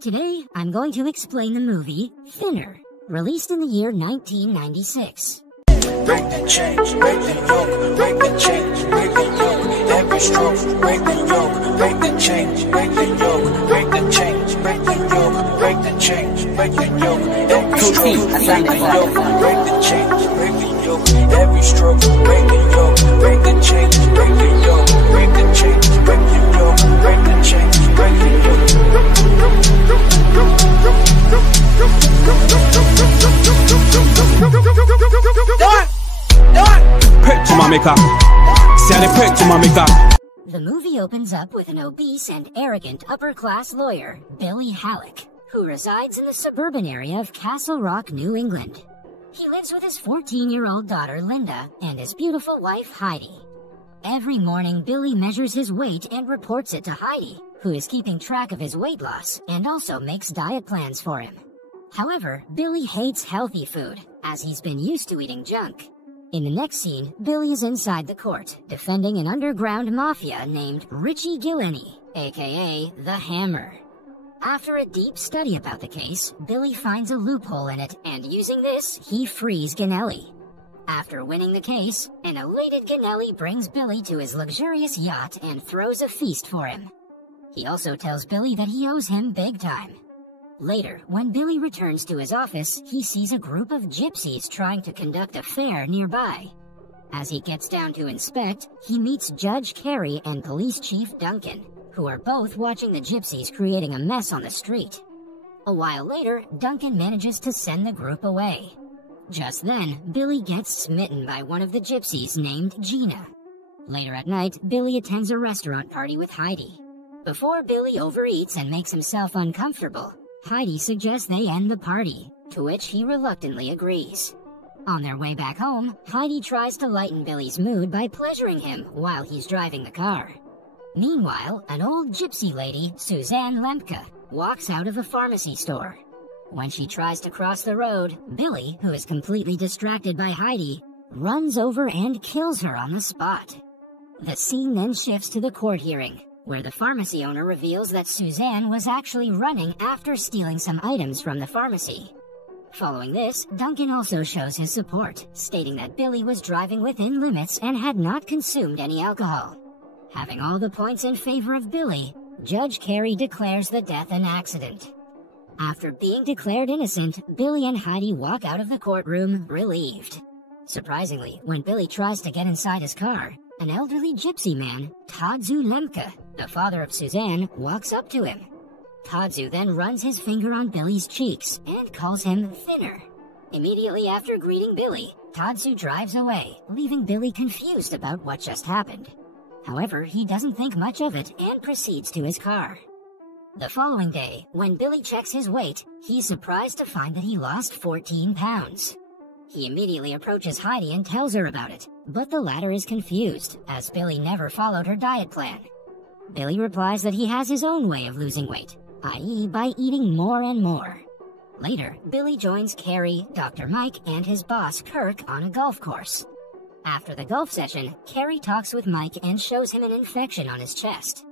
Today, I'm going to explain the movie Thinner, released in the year 1996. Break the chains, break the yoke, break the chains, break the yoke. Every stroke, break the yoke, break the chains, break the yoke, break the chains, break the yoke, break the chains, break the yoke. Every stroke, break the yoke, break the chains, break the yoke. Every stroke, break the yoke, break the chains, break the yoke, break the chains, break the yoke, break the chains, break the yoke. The movie opens up with an obese and arrogant upper-class lawyer, Billy Halleck, who resides in the suburban area of Castle Rock, New England. He lives with his 14-year-old daughter, Linda, and his beautiful wife, Heidi. Every morning, Billy measures his weight and reports it to Heidi, who is keeping track of his weight loss and also makes diet plans for him. However, Billy hates healthy food, as he's been used to eating junk. In the next scene, Billy is inside the court, defending an underground mafia named Richie Gillenny, aka The Hammer. After a deep study about the case, Billy finds a loophole in it, and using this, he frees Gennelly. After winning the case, an elated Gennelly brings Billy to his luxurious yacht and throws a feast for him. He also tells Billy that he owes him big time. Later, when Billy returns to his office, he sees a group of gypsies trying to conduct a fair nearby. As he gets down to inspect, he meets Judge Carey and Police Chief Duncan, who are both watching the gypsies creating a mess on the street. A while later, Duncan manages to send the group away. Just then, Billy gets smitten by one of the gypsies named Gina. Later at night, Billy attends a restaurant party with Heidi. Before Billy overeats and makes himself uncomfortable, Heidi suggests they end the party, to which he reluctantly agrees. On their way back home, Heidi tries to lighten Billy's mood by pleasuring him while he's driving the car. Meanwhile, an old gypsy lady, Suzanne Lemke, walks out of a pharmacy store. When she tries to cross the road, Billy, who is completely distracted by Heidi, runs over and kills her on the spot. The scene then shifts to the court hearing, where the pharmacy owner reveals that Suzanne was actually running after stealing some items from the pharmacy. Following this, Duncan also shows his support, stating that Billy was driving within limits and had not consumed any alcohol. Having all the points in favor of Billy, Judge Carey declares the death an accident. After being declared innocent, Billy and Heidi walk out of the courtroom relieved. Surprisingly, when Billy tries to get inside his car, an elderly gypsy man, Tadzu Lemke, the father of Suzanne, walks up to him. Tadzu then runs his finger on Billy's cheeks and calls him Thinner. Immediately after greeting Billy, Tadzu drives away, leaving Billy confused about what just happened. However, he doesn't think much of it and proceeds to his car. The following day, when Billy checks his weight, he's surprised to find that he lost 14 pounds. He immediately approaches Heidi and tells her about it, but the latter is confused, as Billy never followed her diet plan. Billy replies that he has his own way of losing weight, i.e. by eating more and more. Later, Billy joins Carey, Dr. Mike, and his boss Kirk on a golf course. After the golf session, Carey talks with Mike and shows him an infection on his chest.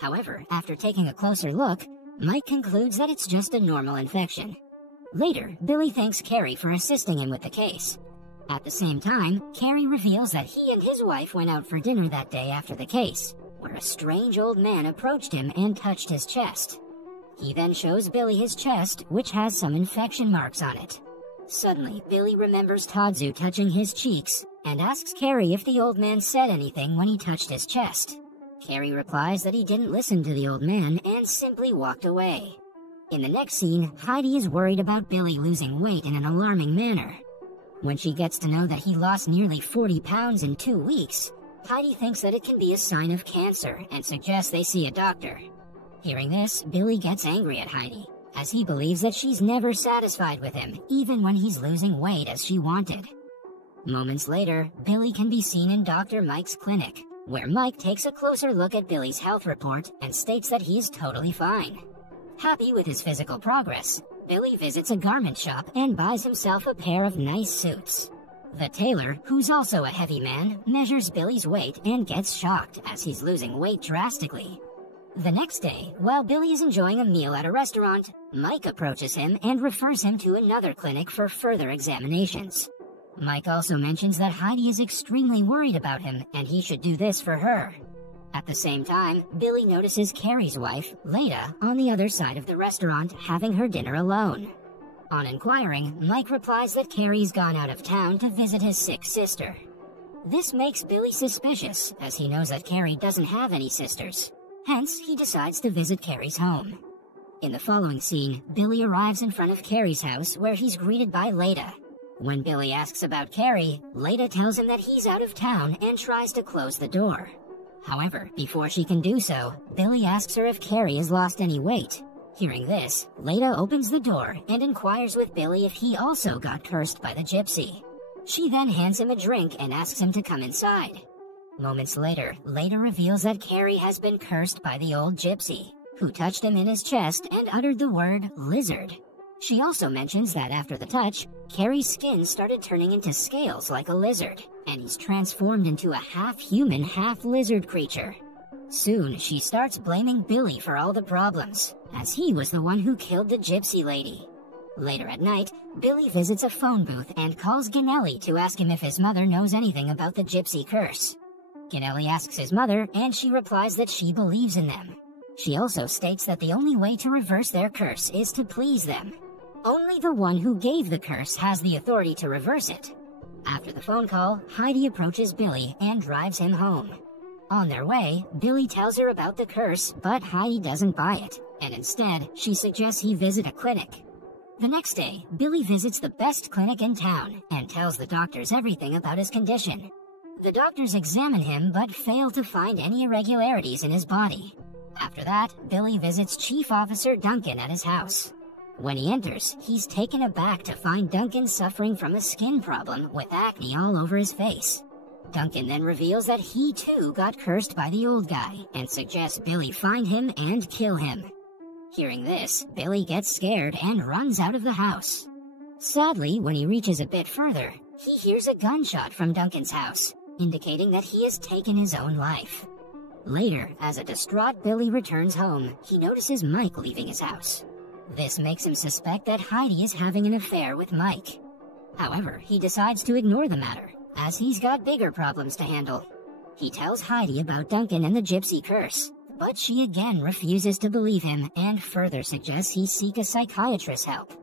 However, after taking a closer look, Mike concludes that it's just a normal infection. Later, Billy thanks Carey for assisting him with the case. At the same time, Carey reveals that he and his wife went out for dinner that day after the case, where a strange old man approached him and touched his chest. He then shows Billy his chest, which has some infection marks on it. Suddenly, Billy remembers Tadzu touching his cheeks and asks Carey if the old man said anything when he touched his chest. Carey replies that he didn't listen to the old man and simply walked away. In the next scene, Heidi is worried about Billy losing weight in an alarming manner. When she gets to know that he lost nearly 40 pounds in 2 weeks, Heidi thinks that it can be a sign of cancer and suggests they see a doctor. Hearing this, Billy gets angry at Heidi, as he believes that she's never satisfied with him, even when he's losing weight as she wanted. Moments later, Billy can be seen in Dr. Mike's clinic, where Mike takes a closer look at Billy's health report and states that he is totally fine. Happy with his physical progress, Billy visits a garment shop and buys himself a pair of nice suits. The tailor, who's also a heavy man, measures Billy's weight and gets shocked as he's losing weight drastically. The next day, while Billy is enjoying a meal at a restaurant, Mike approaches him and refers him to another clinic for further examinations. Mike also mentions that Heidi is extremely worried about him and he should do this for her. At the same time, Billy notices Carrie's wife, Leda, on the other side of the restaurant having her dinner alone. On inquiring, Mike replies that Carrie's gone out of town to visit his sick sister. This makes Billy suspicious, as he knows that Carrie doesn't have any sisters. Hence, he decides to visit Carrie's home. In the following scene, Billy arrives in front of Carrie's house where he's greeted by Leda. When Billy asks about Carrie, Leda tells him that he's out of town and tries to close the door. However, before she can do so, Billy asks her if Carrie has lost any weight. Hearing this, Leda opens the door and inquires with Billy if he also got cursed by the gypsy. She then hands him a drink and asks him to come inside. Moments later, Leda reveals that Carrie has been cursed by the old gypsy, who touched him in his chest and uttered the word lizard. She also mentions that after the touch, Carrie's skin started turning into scales like a lizard, and he's transformed into a half-human, half-lizard creature. Soon, she starts blaming Billy for all the problems, as he was the one who killed the gypsy lady. Later at night, Billy visits a phone booth and calls Ganelli to ask him if his mother knows anything about the gypsy curse. Ganelli asks his mother, and she replies that she believes in them. She also states that the only way to reverse their curse is to please them. Only the one who gave the curse has the authority to reverse it. After the phone call, Heidi approaches Billy and drives him home. On their way, Billy tells her about the curse, but Heidi doesn't buy it, and instead, she suggests he visit a clinic. The next day, Billy visits the best clinic in town and tells the doctors everything about his condition. The doctors examine him but fail to find any irregularities in his body. After that, Billy visits Chief Officer Duncan at his house. When he enters, he's taken aback to find Duncan suffering from a skin problem with acne all over his face. Duncan then reveals that he too got cursed by the old guy and suggests Billy find him and kill him. Hearing this, Billy gets scared and runs out of the house. Sadly, when he reaches a bit further, he hears a gunshot from Duncan's house, indicating that he has taken his own life. Later, as a distraught Billy returns home, he notices Mike leaving his house. This makes him suspect that Heidi is having an affair with Mike. However, he decides to ignore the matter, as he's got bigger problems to handle. He tells Heidi about Duncan and the gypsy curse, but she again refuses to believe him and further suggests he seek a psychiatrist's help.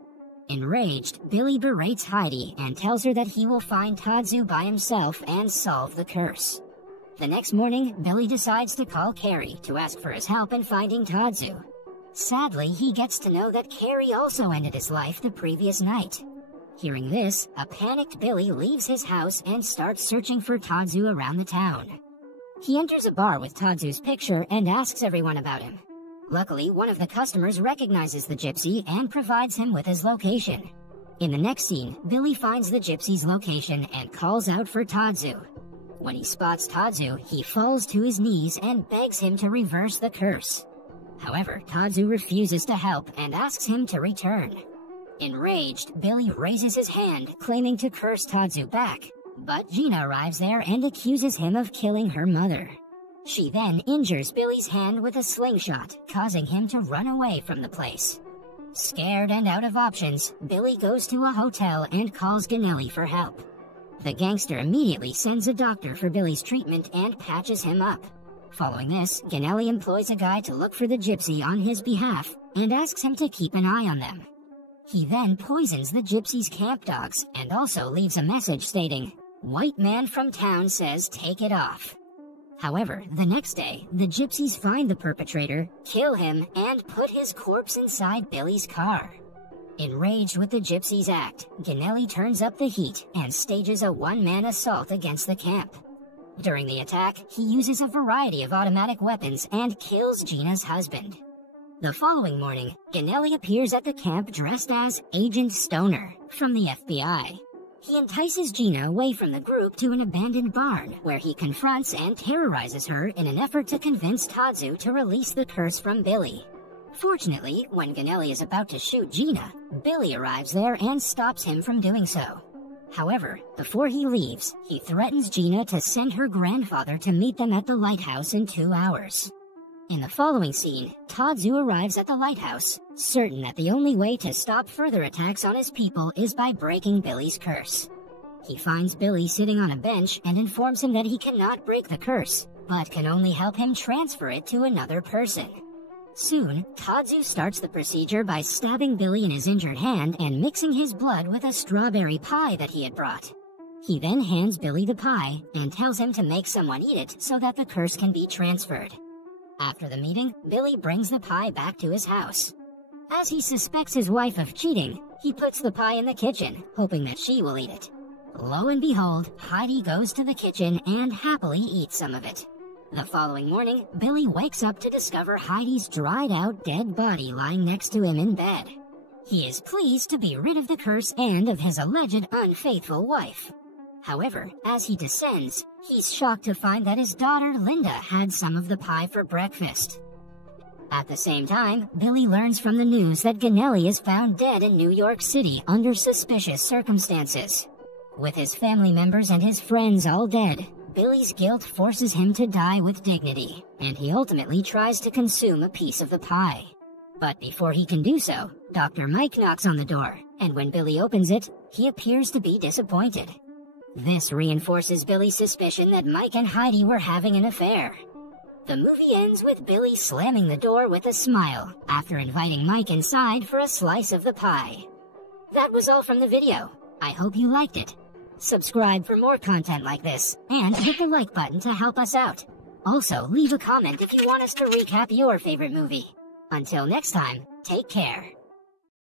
Enraged, Billy berates Heidi and tells her that he will find Tadzu by himself and solve the curse. The next morning, Billy decides to call Carrie to ask for his help in finding Tadzu. Sadly, he gets to know that Carrie also ended his life the previous night. Hearing this, a panicked Billy leaves his house and starts searching for Tadzu around the town. He enters a bar with Tadzu's picture and asks everyone about him. Luckily, one of the customers recognizes the gypsy and provides him with his location. In the next scene, Billy finds the gypsy's location and calls out for Tadzu. When he spots Tadzu, he falls to his knees and begs him to reverse the curse. However, Tadzu refuses to help and asks him to return. Enraged, Billy raises his hand, claiming to curse Tadzu back, but Gina arrives there and accuses him of killing her mother. She then injures Billy's hand with a slingshot, causing him to run away from the place. Scared and out of options, Billy goes to a hotel and calls Ganelli for help. The gangster immediately sends a doctor for Billy's treatment and patches him up. Following this, Ganelli employs a guy to look for the gypsy on his behalf and asks him to keep an eye on them. He then poisons the gypsy's camp dogs and also leaves a message stating, "White man from town says take it off." However, the next day, the gypsies find the perpetrator, kill him, and put his corpse inside Billy's car. Enraged with the gypsies' act, Ganelli turns up the heat and stages a one-man assault against the camp. During the attack, he uses a variety of automatic weapons and kills Gina's husband. The following morning, Ganelli appears at the camp dressed as Agent Stoner from the FBI. He entices Gina away from the group to an abandoned barn, where he confronts and terrorizes her in an effort to convince Tadzu to release the curse from Billy. Fortunately, when Ganelli is about to shoot Gina, Billy arrives there and stops him from doing so. However, before he leaves, he threatens Gina to send her grandfather to meet them at the lighthouse in 2 hours. In the following scene, Tadzu arrives at the lighthouse, certain that the only way to stop further attacks on his people is by breaking Billy's curse. He finds Billy sitting on a bench and informs him that he cannot break the curse, but can only help him transfer it to another person. Soon, Tadzu starts the procedure by stabbing Billy in his injured hand and mixing his blood with a strawberry pie that he had brought. He then hands Billy the pie and tells him to make someone eat it so that the curse can be transferred. After the meeting, Billy brings the pie back to his house. As he suspects his wife of cheating, he puts the pie in the kitchen, hoping that she will eat it. Lo and behold, Heidi goes to the kitchen and happily eats some of it. The following morning, Billy wakes up to discover Heidi's dried-out dead body lying next to him in bed. He is pleased to be rid of the curse and of his alleged unfaithful wife. However, as he descends, he's shocked to find that his daughter Linda had some of the pie for breakfast. At the same time, Billy learns from the news that Ganelli is found dead in New York City under suspicious circumstances. With his family members and his friends all dead, Billy's guilt forces him to die with dignity, and he ultimately tries to consume a piece of the pie. But before he can do so, Dr. Mike knocks on the door, and when Billy opens it, he appears to be disappointed. This reinforces Billy's suspicion that Mike and Heidi were having an affair. The movie ends with Billy slamming the door with a smile after inviting Mike inside for a slice of the pie. That was all from the video. I hope you liked it. Subscribe for more content like this, and hit the like button to help us out. Also, leave a comment if you want us to recap your favorite movie. Until next time, take care.